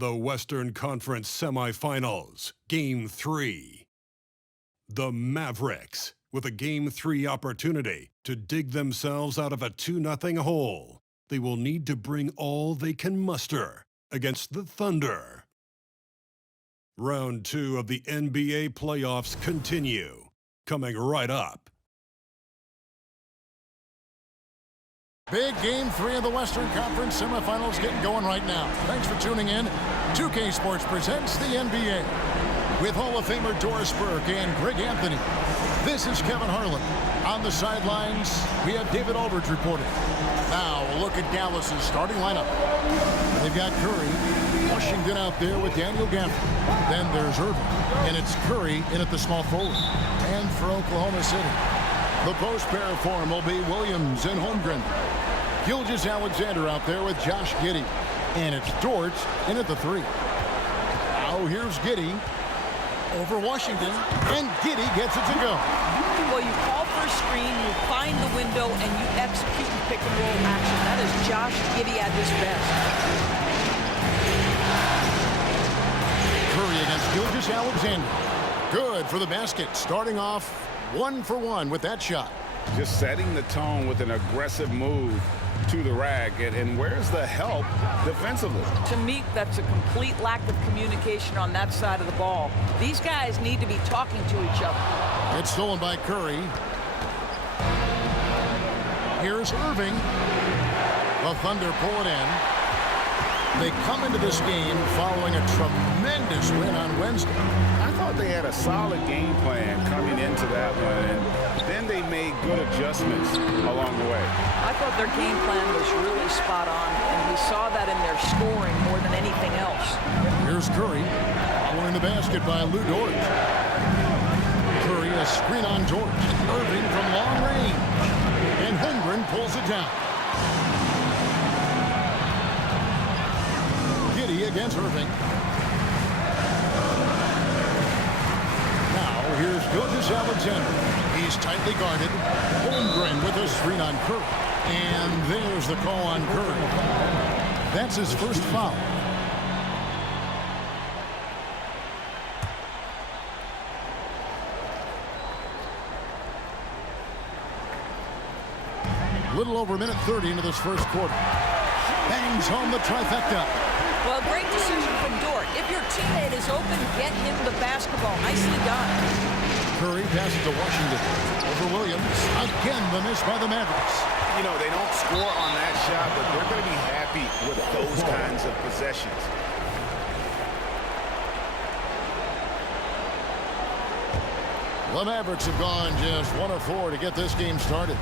The Western Conference Semifinals, Game 3. The Mavericks, with a Game 3 opportunity to dig themselves out of a 2-0 hole. They will need to bring all they can muster against the Thunder. Round 2 of the NBA playoffs continue, coming right up. Big Game 3 of the Western Conference semifinals getting going right now. Thanks for tuning in. 2K Sports presents the NBA with Hall of Famer Doris Burke and Greg Anthony. This is Kevin Harlan. On the sidelines, we have David Aldridge reporting. Now, a look at Dallas's starting lineup. They've got Curry, Washington out there with Daniel Gafford. Then there's Irving, and it's Curry in at the small forward. And for Oklahoma City, the post pair for him will be Williams and Holmgren. Gilgeous-Alexander out there with Josh Giddey. And it's Dort in at the 3. Now here's Giddey over Washington, and Giddey gets it to go. Well, you call for a screen, you find the window, and you execute the pick and roll action. That is Josh Giddey at his best. Curry against Gilgeous-Alexander. Good for the basket, starting off 1 for 1 with that shot. Just setting the tone with an aggressive move to the rack. And where's the help defensively? To me, that's a complete lack of communication on that side of the ball. These guys need to be talking to each other. It's stolen by Curry. Here's Irving. The Thunder pull it in. They come into this game following a tremendous win on Wednesday. I thought they had a solid game plan coming into that one, and then they made good adjustments along the way. I thought their game plan was really spot on, and we saw that in their scoring more than anything else. Here's Curry, following the basket by Lou Dort. Curry, a screen on Dort. Irving from long range, and Holmgren pulls it down. Giddey against Irving. Now here's Gilgeous-Alexander. He's tightly guarded. Holmgren with a screen on Curry. And there's the call on Curry. That's his first foul. Little over a minute 30 into this first quarter. Bangs home the trifecta. Well, great decision from Dort. If your teammate is open, get him the basketball. Nicely done. Curry passes to Washington. Over Williams. Again, the miss by the Mavericks. You know, they don't score on that shot, but they're going to be happy with those kinds of possessions. The Mavericks have gone just 1 of 4 to get this game started.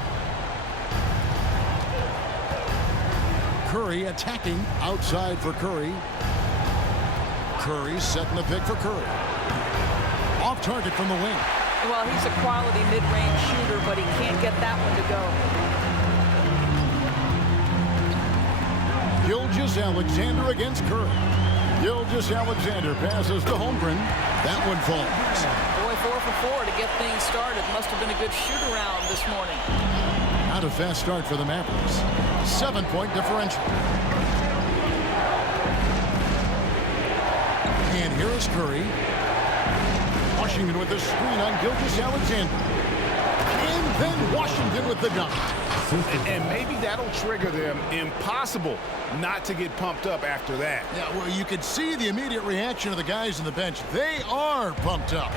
Curry attacking outside for Curry. Curry setting the pick for Curry. Off target from the wing. Well, he's a quality mid-range shooter, but he can't get that one to go. Gilgeous-Alexander against Curry. Gilgeous-Alexander passes to Holmgren. That one falls. Boy, 4 for 4 to get things started. Must have been a good shoot-around this morning. Not a fast start for the Mavericks. 7-point differential. And here is Curry. Washington with the screen on Gilgeous-Alexander. And then Washington with the dunk. And maybe that'll trigger them. Impossible not to get pumped up after that. Yeah, well, you could see the immediate reaction of the guys on the bench. They are pumped up.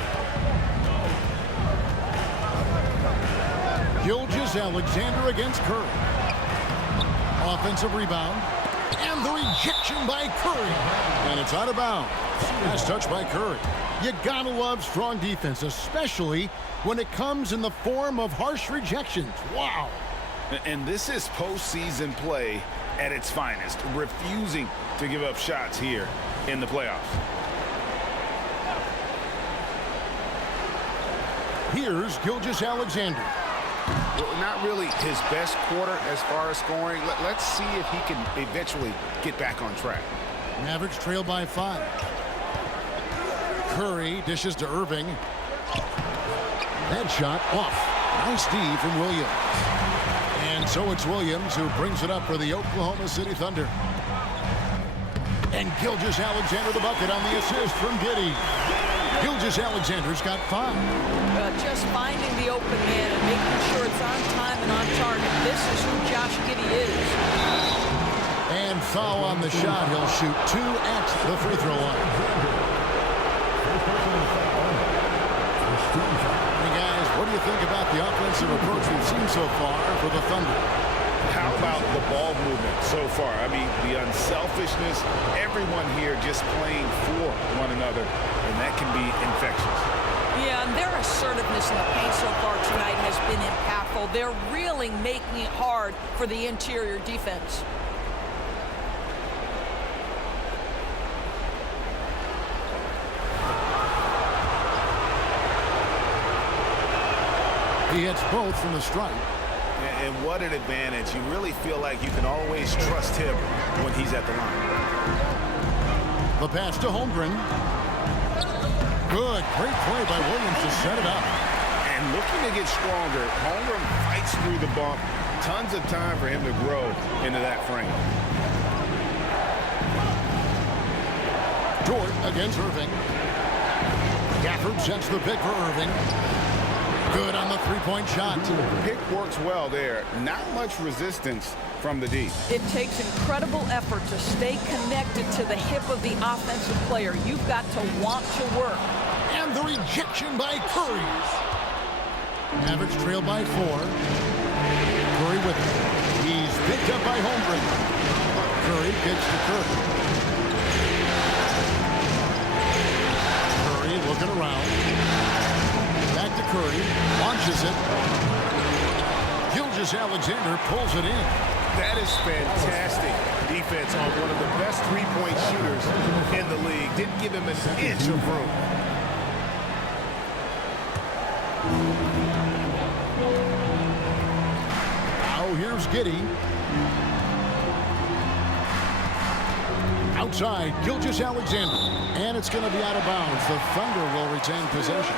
Gilgeous-Alexander against Curry. Offensive rebound. And the rejection by Curry. And it's out of bounds. Nice touch by Curry. You gotta love strong defense, especially when it comes in the form of harsh rejections. Wow. And this is postseason play at its finest, refusing to give up shots here in the playoffs. Here's Gilgeous-Alexander. Well, not really his best quarter as far as scoring. Let's see if he can eventually get back on track. Mavericks trail by 5. Curry dishes to Irving. That shot off. Nice D from Williams. And so it's Williams who brings it up for the Oklahoma City Thunder. And Gilgeous-Alexander the bucket on the assist from Giddey. Gilgeous-Alexander's got 5. Just finding the open man and making sure it's on time and on target. This is who Josh Giddey is. And foul on the shot. He'll shoot 2 at the free throw line. Hey guys, what do you think about the offensive approach we've seen so far for the Thunder? How about the ball movement so far? I mean, the unselfishness, everyone here just playing for one another, and that can be infectious. Yeah, and their assertiveness in the paint so far tonight has been impactful. They're really making it hard for the interior defense. He hits both from the stripe. And what an advantage. You really feel like you can always trust him when he's at the line. The pass to Holmgren. Good. Great play by Williams to set it up. And looking to get stronger, Holmgren fights through the bump. Tons of time for him to grow into that frame. Dort against Irving. Gafford sets the pick for Irving. Good on the three-point shot. Pick works well there. Not much resistance from the D. It takes incredible effort to stay connected to the hip of the offensive player. You've got to want to work. And the rejection by Curry. Mavericks trail by 4. Curry with it. He's picked up by Holmgren. Curry gets to Curry. Curry looking around. Back to Curry. Launches it. Gilgeous-Alexander pulls it in. That is fantastic defense on one of the best three-point shooters in the league. Didn't give him an inch of room. Now here's Giddey. Outside, Gilgeous-Alexander. And it's going to be out of bounds. The Thunder will retain possession.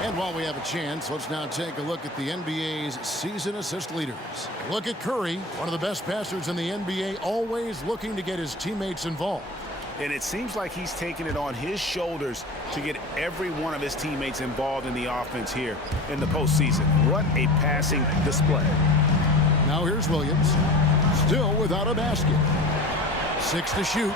And while we have a chance, let's now take a look at the NBA's season assist leaders. Look at Curry, one of the best passers in the NBA, always looking to get his teammates involved. And it seems like he's taking it on his shoulders to get every one of his teammates involved in the offense here in the postseason. What a passing display. Now here's Williams, still without a basket. 6 to shoot.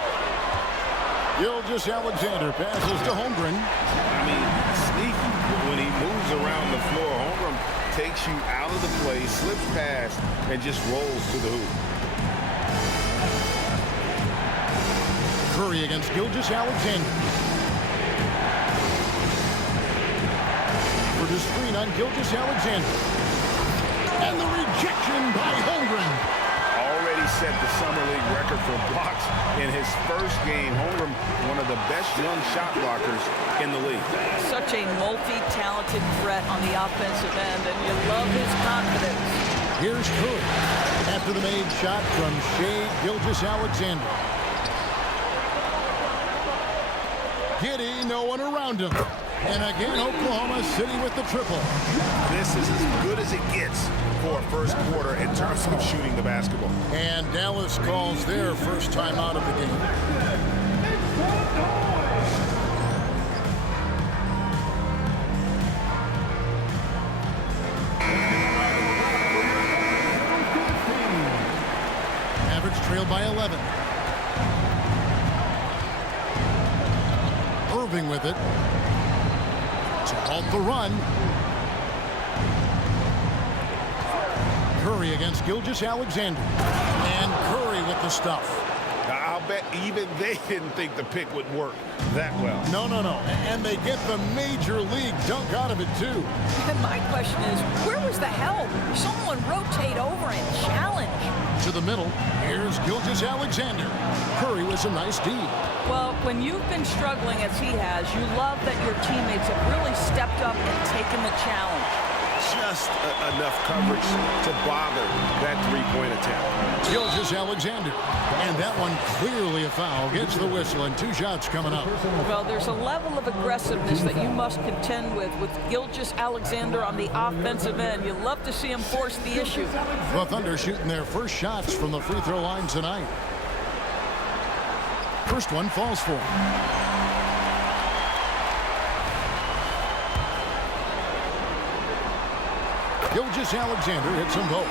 Gilgeous-Alexander passes to Holmgren. I mean, sneaky. When he moves around the floor, Holmgren takes you out of the play, slips past, and just rolls to the hoop. Curry against Gilgeous-Alexander. For the screen on Gilgeous-Alexander. And the rejection by Holmgren. Already set the Summer League record for blocks in his first game. Holmgren, one of the best young shot blockers in the league. Such a multi-talented threat on the offensive end, and you love his confidence. Here's Curry after the made shot from Shai Gilgeous-Alexander. Giddey, no one around him. And again, Oklahoma City with the triple. This is as good as it gets for a first quarter in terms of shooting the basketball. And Dallas calls their first time out of the game. Mavericks trail by 11. Irving with it. To halt the run. Curry against Gilgeous-Alexander. And Curry with the stuff. I'll bet even they didn't think the pick would work that well. No. And they get the major league dunk out of it, too. And my question is, where was the help? Someone rotate over and challenge. To the middle, here's Gilgeous-Alexander. Curry with a nice D. Well, when you've been struggling as he has, you love that your teammates have really stepped up and taken the challenge. Just enough coverage to bother that three-point attempt. Gilgeous-Alexander. And that one clearly a foul. Gets the whistle, and 2 shots coming up. Well, there's a level of aggressiveness that you must contend with Gilgeous-Alexander on the offensive end. You love to see him force the issue. The Thunder shooting their first shots from the free throw line tonight. First one falls for him. Gilgeous-Alexander hits them both.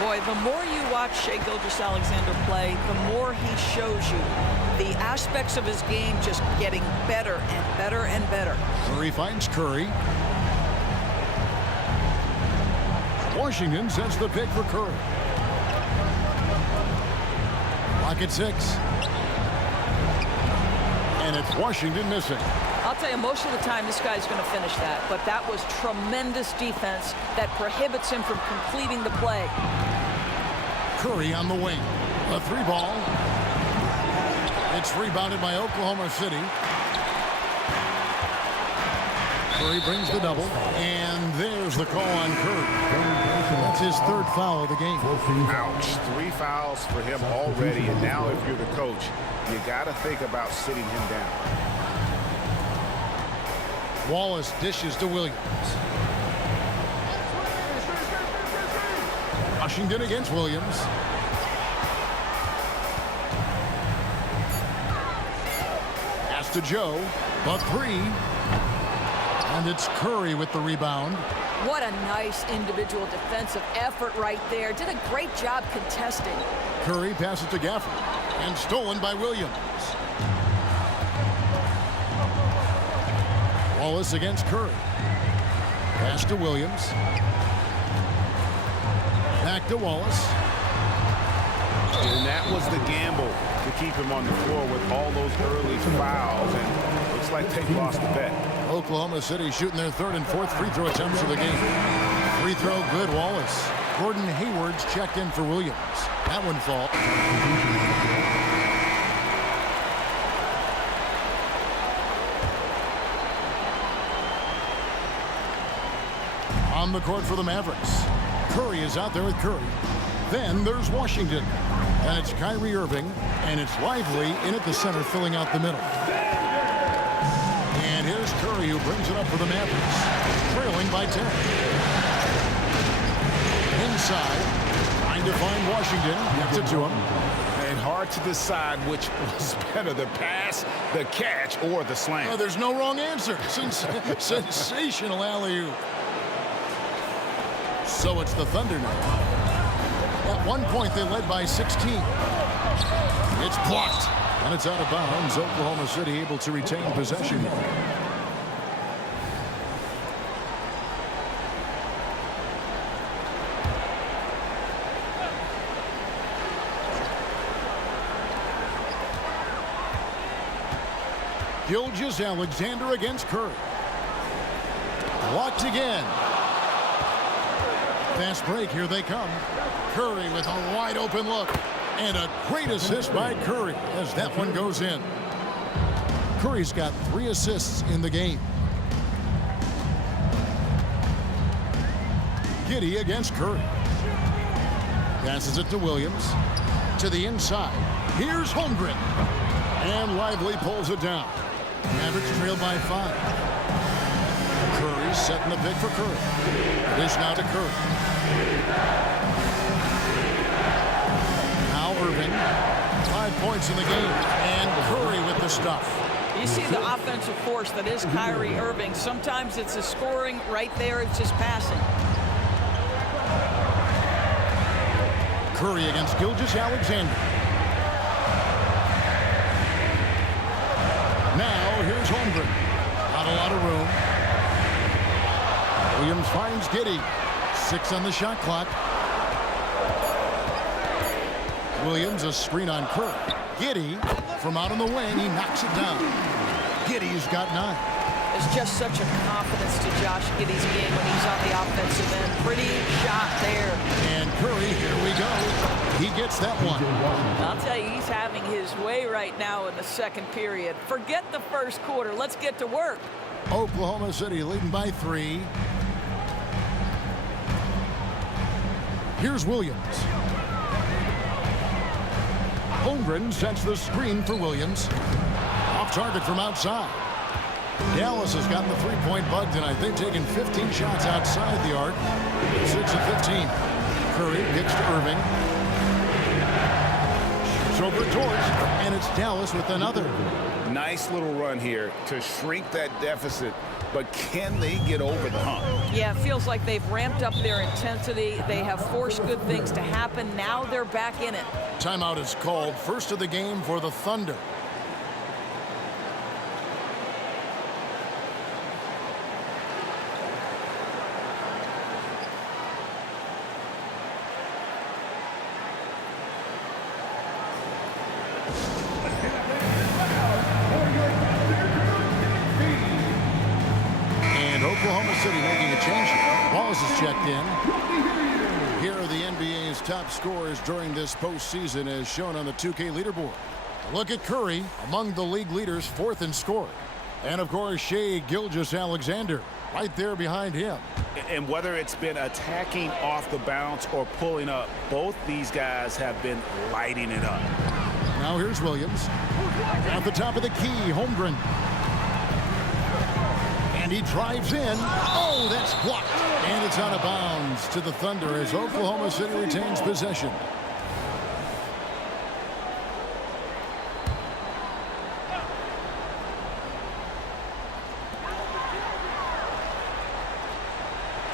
Boy, the more you watch Shai Gilgeous-Alexander play, the more he shows you the aspects of his game just getting better and better and better. Murray finds Curry. Washington sets the pick for Curry. Clock at 6. And it's Washington missing. I'll tell you, most of the time this guy's going to finish that, but that was tremendous defense that prohibits him from completing the play. Curry on the wing. A 3-ball. It's rebounded by Oklahoma City. Curry brings the double, and there's the call on Curry. That's his 3rd foul of the game. Ouch. 3 fouls for him already, and now if you're the coach, you got to think about sitting him down. Wallace dishes to Williams. Washington against Williams. Pass to Joe. The 3. And it's Curry with the rebound. What a nice individual defensive effort right there. Did a great job contesting. Curry passes to Gafford. And stolen by Williams. Wallace against Curry. Pass to Williams. Back to Wallace. And that was the gamble to keep him on the floor with all those early fouls. And looks like they lost the bet. Oklahoma City shooting their 3rd and 4th free throw attempts of the game. Free throw good, Wallace. Gordon Hayward's checked in for Williams. That one fall. On the court for the Mavericks. Curry is out there with Curry. Then there's Washington. And it's Kyrie Irving. And it's Lively in at the center, filling out the middle. And here's Curry, who brings it up for the Mavericks. Trailing by 10. Inside. Trying to find Washington. Gets it to him. And hard to decide which was better, the pass, the catch, or the slam. Oh, there's no wrong answer. Sensational alley-oop. So it's the Thunder now. At one point, they led by 16. It's blocked. And it's out of bounds. Oklahoma City able to retain possession. Gilgeous-Alexander against Curry. Blocked again. Fast break, here they come. Curry with a wide open look. And a great assist by Curry as that one goes in. Curry's got 3 assists in the game. Giddey against Curry. Passes it to Williams. To the inside. Here's Holmgren. And Lively pulls it down. Mavericks trail by 5. Curry setting the pick for Curry. Dish now to Curry. Now Irving. 5 points in the game. And Curry with the stuff. You see the offensive force that is Kyrie Irving. Sometimes it's a scoring right there. It's just passing. Curry against Gilgeous-Alexander. Now here's Holmgren. Not a lot of room. Williams finds Giddey. 6 on the shot clock. Williams a screen on Curry. Giddey from out on the wing. He knocks it down. Giddey's got 9. There's just such a confidence to Josh Giddey's game when he's on the offensive end. Pretty shot there. And Curry, here we go. He gets that one. I'll tell you, he's having his way right now in the second period. Forget the first quarter. Let's get to work. Oklahoma City leading by 3. Here's Williams. Holmgren sets the screen for Williams. Off target from outside. Dallas has gotten the 3-point bug tonight. They've taken 15 shots outside the arc. 6 of 15. Curry kicks to Irving. Shoots over Dort, and it's Dallas with another. Nice little run here to shrink that deficit, but can they get over the hump? Yeah, it feels like they've ramped up their intensity. They have forced good things to happen. Now they're back in it. Timeout is called. First of the game for the Thunder. Oklahoma City making a change. Wallace is checked in. Here are the NBA's top scorers during this postseason as shown on the 2K leaderboard. Look at Curry, among the league leaders, 4th in scoring. And, of course, Shai Gilgeous-Alexander right there behind him. And whether it's been attacking off the bounce or pulling up, both these guys have been lighting it up. Now here's Williams. At the top of the key, Holmgren. And he drives in. Oh, that's blocked. And it's out of bounds to the Thunder as Oklahoma City retains possession.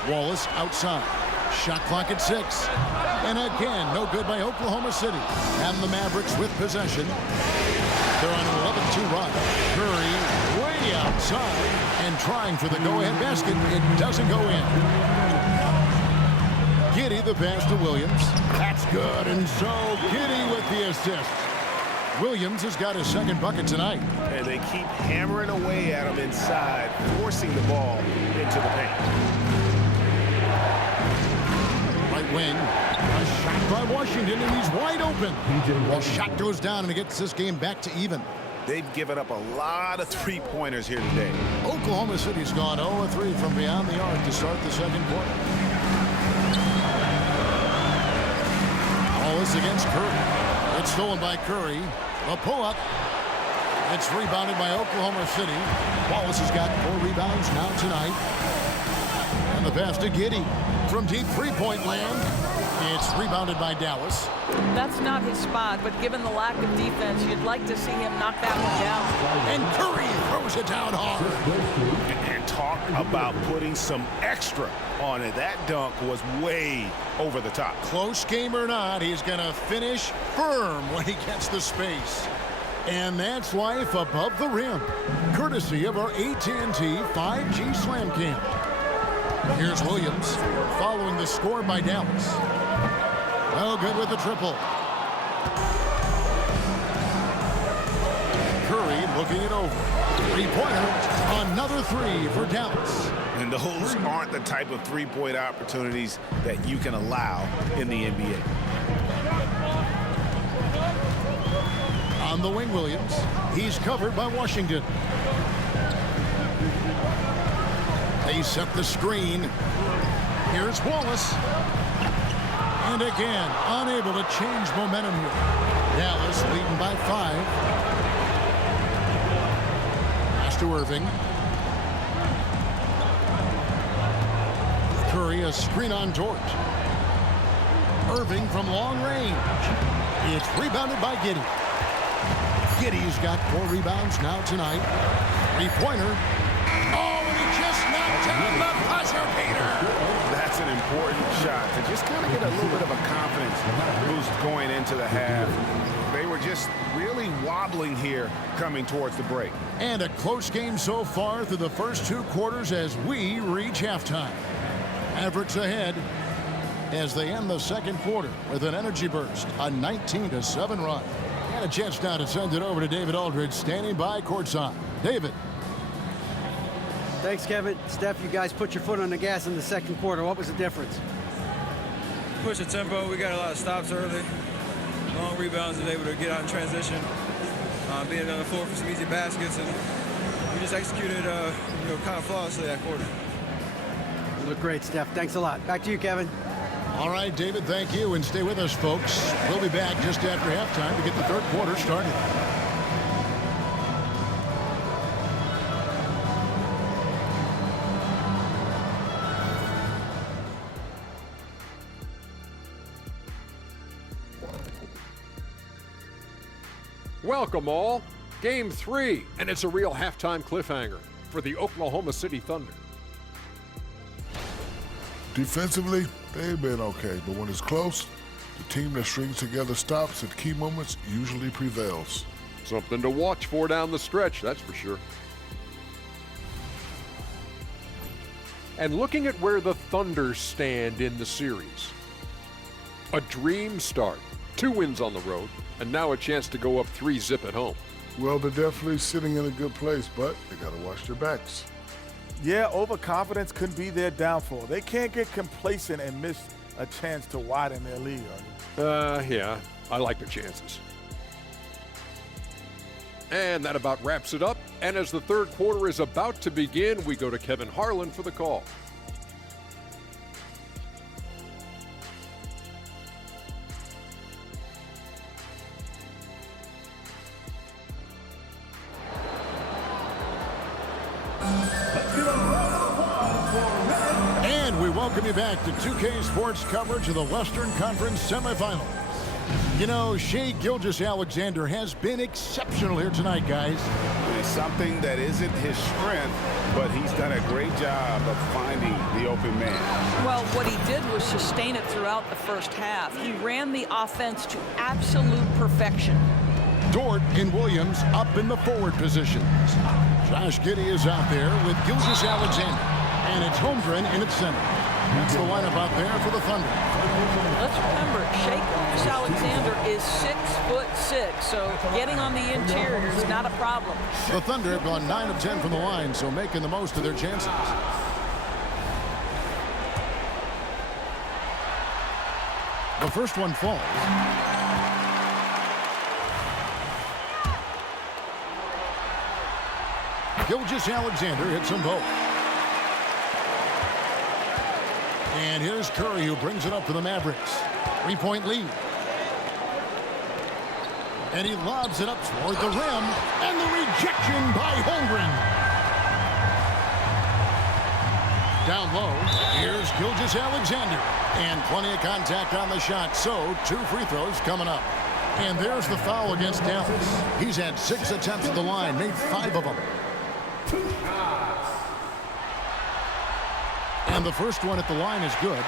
Wallace outside. Shot clock at 6. And again, no good by Oklahoma City. And the Mavericks with possession. They're on an 11-2 run. Curry way outside and trying for the go-ahead basket. It doesn't go in. Giddey the pass to Williams. That's good. And so Giddey with the assist. Williams has got his second bucket tonight. And they keep hammering away at him inside, forcing the ball into the paint. Right wing. A shot by Washington, and he's wide open. Well, shot goes down, and it gets this game back to even. They've given up a lot of three-pointers here today. Oklahoma City's gone 0-3 from beyond the arc to start the second quarter. Wallace against Curry. It's stolen by Curry. A pull-up. It's rebounded by Oklahoma City. Wallace has got 4 rebounds now tonight. And the pass to Giddey from deep three-point land. It's rebounded by Dallas. That's not his spot, but given the lack of defense, you'd like to see him knock that one down. And Curry throws it down hard. And talk about putting some extra on it. That dunk was way over the top. Close game or not, he's going to finish firm when he gets the space. And that's life above the rim, courtesy of our AT&T 5G Slam Cam. Here's Williams, following the score by Dallas. Oh, good with the triple. Curry looking it over. Three-pointer, another 3 for Dallas. And those aren't the type of three-point opportunities that you can allow in the NBA. On the wing, Williams. He's covered by Washington. They set the screen. Here's Wallace. And again, unable to change momentum here. Dallas leading by 5. Pass to Irving. Curry, a screen on Dort. Irving from long range. It's rebounded by Giddey. Giddey's got 4 rebounds now tonight. Three-pointer. Oh, and he just knocked down the buzzer beater. That's an important shot to just kind of get a little bit of a confidence boost going into the half. They were just really wobbling here coming towards the break. And a close game so far through the first 2 quarters as we reach halftime. Mavericks ahead as they end the second quarter with an energy burst, a 19-7 run. And a chance now to send it over to David Aldridge, standing by courtside. David. Thanks, Kevin. Steph, you guys put your foot on the gas in the second quarter. What was the difference? Push the tempo. We got a lot of stops early. Long rebounds and able to get out in transition. Being on the floor for some easy baskets, and we just executed, kind of flawlessly that quarter. You look great, Steph. Thanks a lot. Back to you, Kevin. All right, David, thank you. And stay with us, folks. We'll be back just after halftime to get the third quarter started. Welcome all. Game 3, and it's a real halftime cliffhanger for the Oklahoma City Thunder. Defensively, they've been okay, but when it's close, the team that strings together stops at key moments usually prevails. Something to watch for down the stretch, that's for sure. And looking at where the Thunder stand in the series. A dream start, 2 wins on the road, and now a chance to go up 3-0 at home. Well, they're definitely sitting in a good place, but they got to watch their backs. Yeah, overconfidence could be their downfall. They can't get complacent and miss a chance to widen their lead. Yeah, I like their chances. And that about wraps it up. And as the third quarter is about to begin, we go to Kevin Harlan for the call. And we welcome you back to 2K Sports coverage of the Western Conference semifinals. You know, Shai Gilgeous-Alexander has been exceptional here tonight, guys. It's something that isn't his strength, but he's done a great job of finding the open man. Well, what he did was sustain it throughout the first half. He ran the offense to absolute perfection. Dort and Williams up in the forward positions. Josh Giddey is out there with Gilgeous-Alexander. And it's Holmgren in its center. That's the lineup out there for the Thunder. Let's remember, Shai Gilgeous-Alexander is 6'6", so getting on the interior is not a problem. The Thunder have gone 9 of 10 from the line, so making the most of their chances. The first one falls. Gilgeous-Alexander hits them both. And here's Curry, who brings it up to the Mavericks. 3-point lead. And he lobs it up toward the rim. And the rejection by Holmgren. Down low, here's Gilgeous-Alexander. And plenty of contact on the shot, so 2 free throws coming up. And there's the foul against Dallas. He's had 6 attempts at the line, made 5 of them. And the first one at the line is good.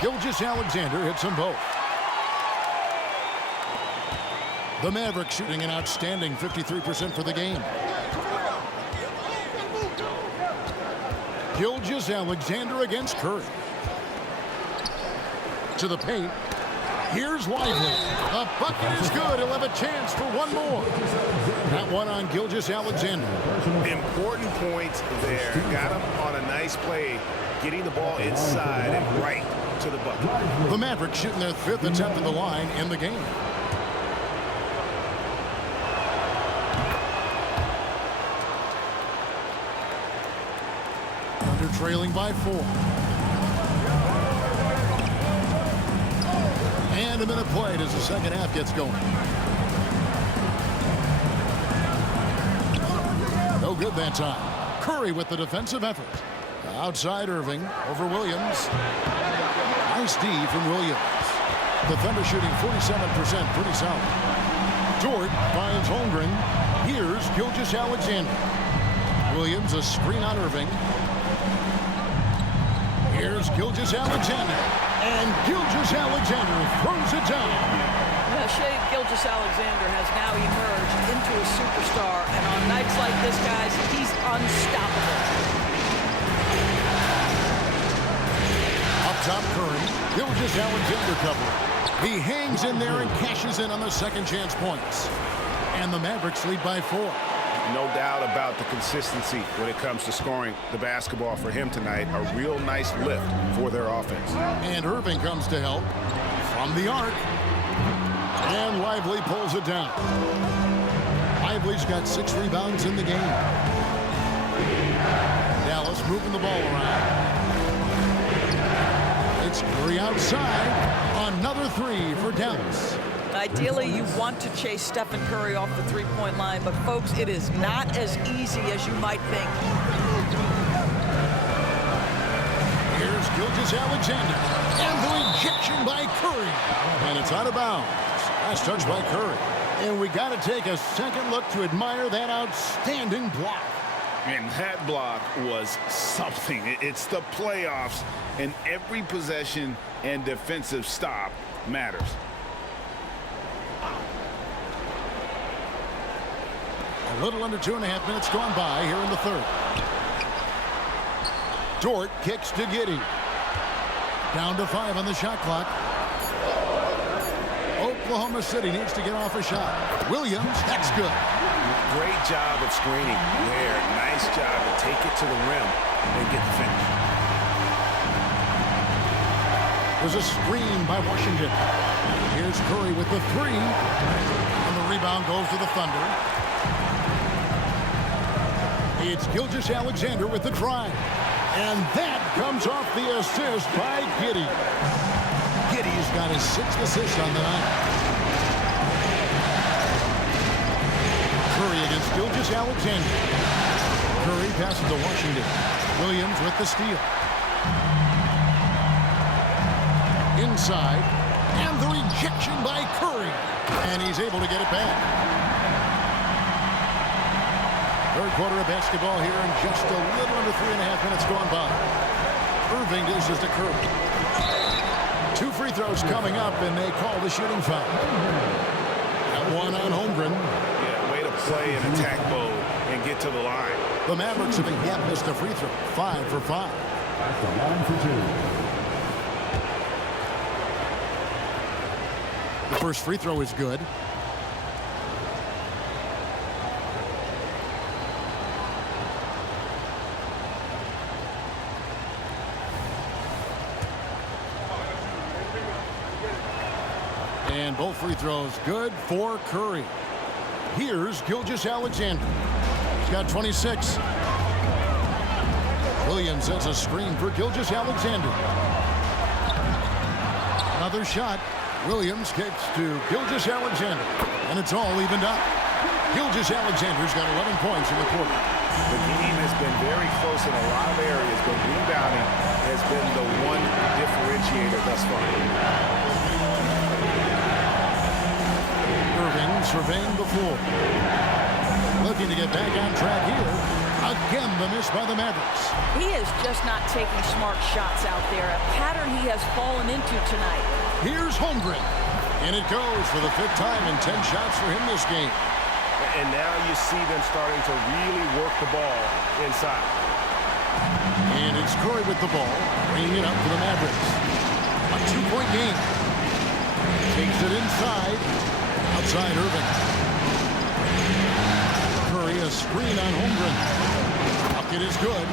Gilgeous-Alexander hits them both. The Mavericks shooting an outstanding 53% for the game. Gilgeous-Alexander against Curry. To the paint. Here's Lively. The bucket is good. He'll have a chance for one more. That one on Gilgeous-Alexander. Important points there. Got him on a nice play, getting the ball inside and right to the bucket. The Mavericks shooting their 5th attempt at the line in the game. Thunder trailing by 4. And a minute played as the second half gets going. No good that time. Curry with the defensive effort. Outside Irving over Williams. Nice D from Williams. The Thunder shooting 47%, pretty solid. Dort finds Holmgren. Here's Gilgeous-Alexander. Williams a screen on Irving. Here's Gilgeous-Alexander. And Gilgeous-Alexander throws it down. Shai Gilgeous-Alexander has now emerged into a superstar, and on nights like this, guys, he's unstoppable. Up top, Curry. Gilgeous-Alexander cover. He hangs in there and cashes in on the second chance points. And the Mavericks lead by 4. No doubt about the consistency when it comes to scoring the basketball for him tonight. A real nice lift for their offense. And Irving comes to help from the arc. And Lively pulls it down. Lively's got 6 rebounds in the game. Dallas moving the ball around. It's Curry outside. Another 3 for Dallas. Ideally, you want to chase Stephen Curry off the three-point line, but folks, it is not as easy as you might think. Here's Gilgeous-Alexander, and the rejection by Curry. And it's out of bounds. Last touch by Curry. And we got to take a second look to admire that outstanding block. And that block was something. It's the playoffs, and every possession and defensive stop matters. A little under 2.5 minutes gone by here in the third. Dort kicks to Giddey. Down to 5 on the shot clock. Oklahoma City needs to get off a shot. Williams, that's good. Great job of screening. Ware, nice job to take it to the rim and get the finish. There's a screen by Washington. Here's Curry with the three. And the rebound goes to the Thunder. It's Gilgeous-Alexander with the drive. And that comes off the assist by Giddey. Giddey's got his 6th assist on the night. Curry against Gilgeous-Alexander. Curry passes to Washington. Williams with the steal. Inside. And the rejection by Curry. And he's able to get it back. Third quarter of basketball here and just a little under 3.5 minutes gone by. Irving dishes to Curry. 2 free throws coming up, and they call the shooting foul. That one on Holmgren. Yeah, way to play in attack mode and get to the line. The Mavericks have again missed a free throw. 5 for 5. That's the line for 2. The first free throw is good. And both free throws good for Curry. Here's Gilgeous-Alexander. He's got 26. Williams sets a screen for Gilgeous-Alexander. Another shot. Williams kicks to Gilgeous-Alexander. And it's all evened up. Gilgeous-Alexander's got 11 points in the quarter. The game has been very close in a lot of areas, but rebounding has been the one differentiator thus far. Irving surveying the floor. Looking to get back on track here. Again, the miss by the Mavericks. He is just not taking smart shots out there, a pattern he has fallen into tonight. Here's Holmgren. And it goes for the 5th time in 10 shots for him this game. And now you see them starting to really work the ball inside. And it's Curry with the ball, bringing it up for the Mavericks. A 2-point game. Takes it inside. Outside Irving. Curry a screen on Holmgren. Bucket is good.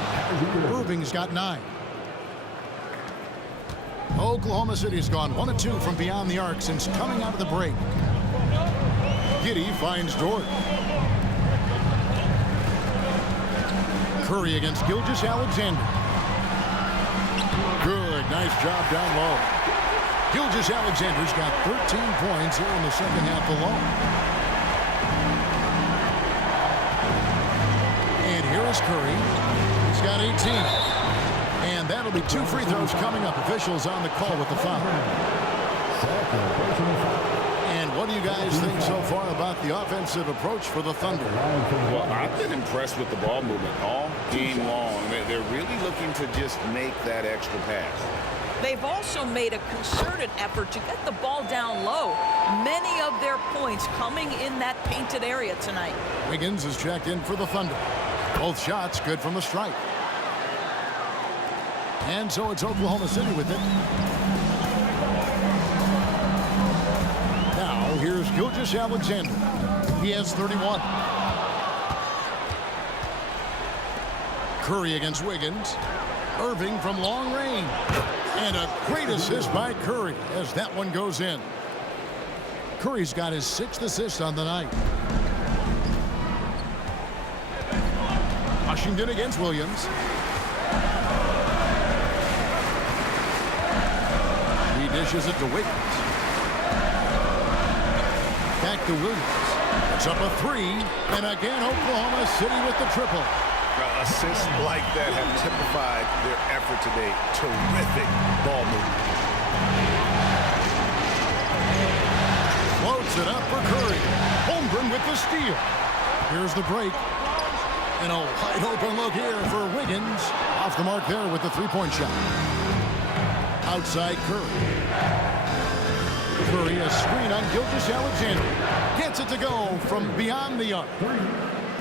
Irving's got 9. Oklahoma City has gone 1 of 2 from beyond the arc since coming out of the break. Giddey finds Dort. Curry against Gilgeous-Alexander. Good, nice job down low. Gilgeous-Alexander's got 13 points here in the second half alone. And here is Curry. He's got 18. And that'll be 2 free throws coming up. Officials on the call with the foul. And what do you guys think so far about the offensive approach for the Thunder? Well, I've been impressed with the ball movement all game long. They're really looking to just make that extra pass. They've also made a concerted effort to get the ball down low. Many of their points coming in that painted area tonight. Wiggins is checked in for the Thunder. Both shots good from the stripe. And so it's Oklahoma City with it. Now here's Gilgeous-Alexander. He has 31. Curry against Wiggins. Irving from long range. And a great assist by Curry as that one goes in. Curry's got his 6th assist on the night. Washington against Williams. He dishes it to Wiggins. to Williams. It's up a three, and again Oklahoma City with the triple. Assists like that have typified their effort today. Terrific ball movement. Floats it up for Curry. Holmgren with the steal. Here's the break. And a wide open look here for Wiggins. Off the mark there with the three-point shot. Outside Curry. Curry, a screen on Gilgeous-Alexander. Gets it to go from beyond the arc.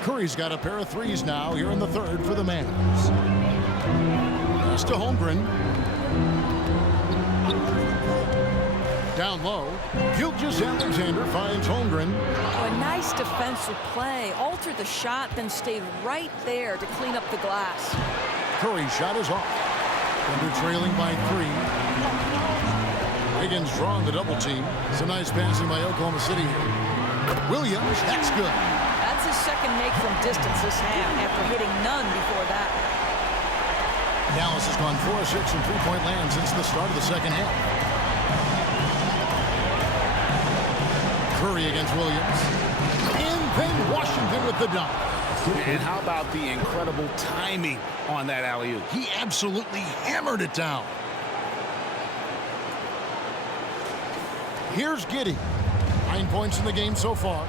Curry's got a pair of threes now here in the third for the Mavs. Pass to Holmgren. Down low, Gilgeous-Alexander finds Holmgren. Oh, a nice defensive play. Altered the shot, then stayed right there to clean up the glass. Curry's shot is off. Thunder trailing by 3. Wiggins drawing the double team. Some nice passing by Oklahoma City here. Williams, that's good. That's his second make from distance this half after hitting none before that. Dallas has gone 4 of 6 from three-point land since the start of the second half. Curry against Williams. And then Washington with the dunk. And how about the incredible timing on that alley-oop? He absolutely hammered it down. Here's Giddey. 9 points in the game so far.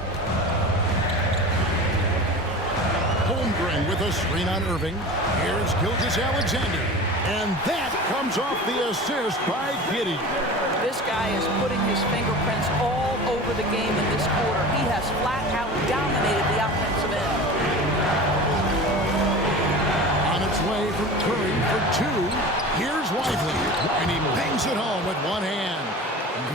Holmgren with a screen on Irving. Here's Gilgeous-Alexander. And that comes off the assist by Giddey. This guy is putting his fingerprints all over the game in this quarter. He has flat out dominated the offensive end. On its way from Curry for 2. Here's Lively. And he bangs it home with one hand.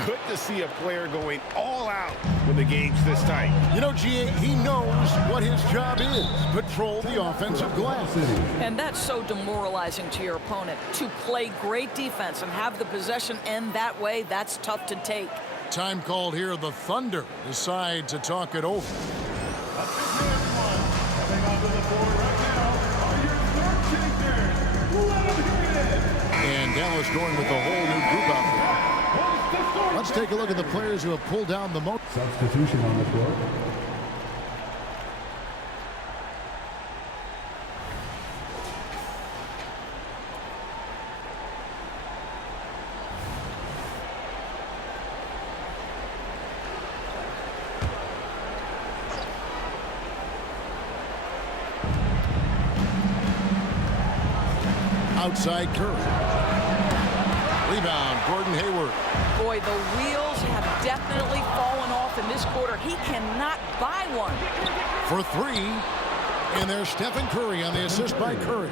Good to see a player going all out when the game's this tight. You know, G.A., he knows what his job is. Patrol the offensive glass. And that's so demoralizing to your opponent. To play great defense and have the possession end that way, that's tough to take. Time called here. The Thunder decide to talk it over. And Dallas going with a whole new group out there. Let's take a look at the players who have pulled down the most. Substitution on the floor. Outside Curry. Rebound, Gordon Hayward. Boy, the wheels have definitely fallen off in this quarter. He cannot buy one. For 3. And there's Stephen Curry on the assist by Curry.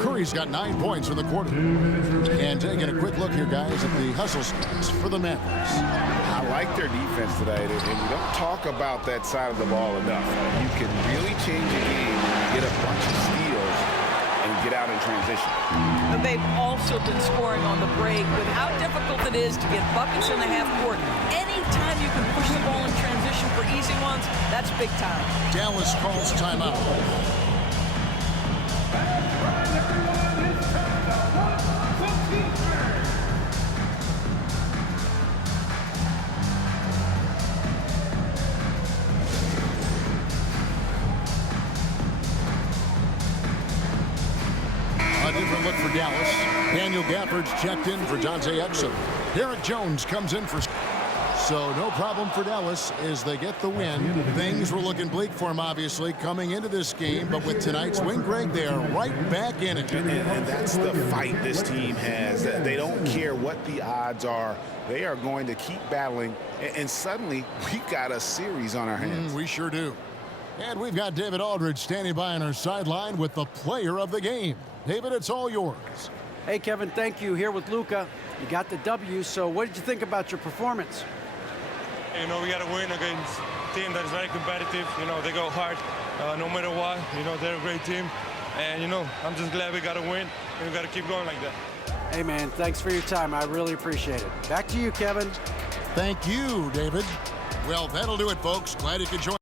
Curry's got 9 points in the quarter. And taking a quick look here, guys, at the hustle stats for the Mavericks. I like their defense tonight, and we don't talk about that side of the ball enough. You can really change a game, get a bunch of steals, and get out in transition. They've also been scoring on the break with how difficult it is to get buckets in the half court. Anytime you can push the ball in transition for easy ones, that's big time. Dallas calls timeout. A different look for Dallas. Daniel Gafford's checked in for Dante Exum. Derek Jones comes in for... So no problem for Dallas as they get the win. Things were looking bleak for him, obviously, coming into this game. But with tonight's win, Greg, they are right back in it. And that's the fight this team has. They don't care what the odds are. They are going to keep battling. And suddenly, we got a series on our hands. We sure do. And we've got David Aldridge standing by on our sideline with the player of the game. David, it's all yours. Hey, Kevin, thank you. Here with Luka. You got the W, so what did you think about your performance? You know, we got to win against a team that is very competitive. You know, they go hard no matter what. You know, they're a great team. And, you know, I'm just glad we got to win, and we got to keep going like that. Hey, man, thanks for your time. I really appreciate it. Back to you, Kevin. Thank you, David. Well, that'll do it, folks. Glad you could join.